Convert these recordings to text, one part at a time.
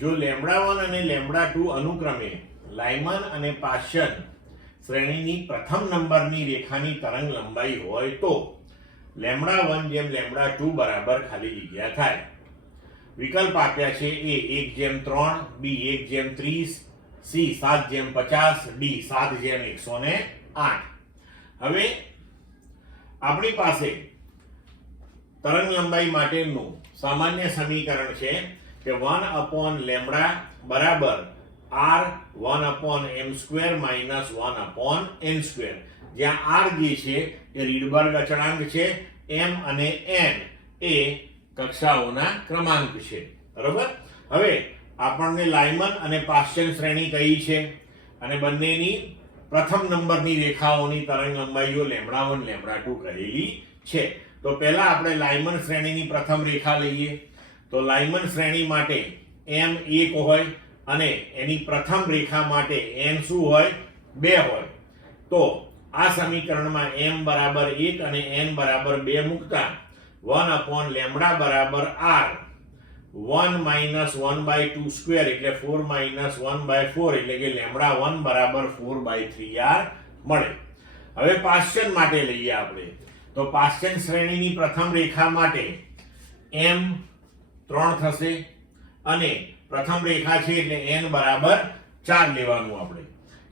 જો λ1 અને λ2 અનુક્રમે લાયમન અને પાશ્યન શ્રેણીની પ્રથમ નંબરની રેખાની તરંગ લંબાઈ હોય તો λ1 જેમ λ2 બરાબર ખાલી જગ્યા થાય. વિકલ્પ આપ્યા છે a 1/3, b 1/30, c 7/50, d 7/108. હવે આપણી પાસે તરંગ લંબાઈ માટેનું સામાન્ય સમીકરણ છે કે 1/λ બરાબર r 1/m² માઇનસ 1/n², જ્યાં r જે છે એ રીડબર્ગ અચળાંક છે, m અને n એ કક્ષાઓના ક્રમાંક છે. બરાબર. હવે આપણને લાયમન અને પાશ્યન શ્રેણી કઈ છે અને બંનેની પ્રથમ નંબરની રેખાઓની તરંગ લંબાઈઓ λ1 λ2 કહેલી છે. તો પહેલા આપણે લાયમન શ્રેણીની પ્રથમ રેખા લઈએ. તો લાયમન શ્રેણી માટે m 1 હોય અને એની પ્રથમ રેખા માટે n શું હોય? 2 હોય. તો આ સમીકરણમાં m બરાબર 1 અને n બરાબર 2 મૂકતા 1/λ બરાબર r 1 minus 1/2² એટલે 4 minus 1/4 એટલે કે λ1 બરાબર 4/3r મળે. હવે પાશ્યન માટે લઈએ આપણે. તો પાશ્યન શ્રેણીની પ્રથમ રેખા માટે m 3 થશે અને પ્રથમ રેખા છે એટલે n બરાબર 4 લેવાનું આપણે.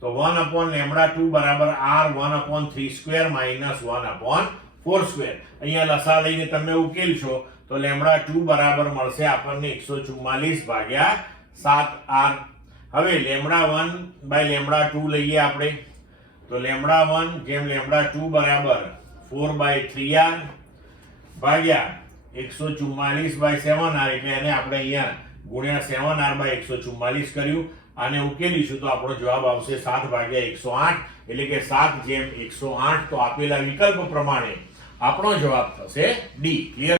તો 1/λ2 બરાબર r 1/3² minus 1/4². અહીંયા લસા લઈને તમે ઉકેલશો તો λ2 બરાબર મળશે આપણને 144/7r. હવે λ1/λ2 લઈએ આપણે. તો λ1 જેમ λ2 બરાબર 4/3r ભાગ્યા 144/7r એટલે એને આપણે અહીંયા ગુણ્યા 7r/144 કર્યું. આને ઉકેલીશું તો આપણો જવાબ આવશે 7/108 એટલે કે 7/108. તો આપેલા વિકલ્પ પ્રમાણે આપણો જવાબ થશે ડી. ક્લિયર?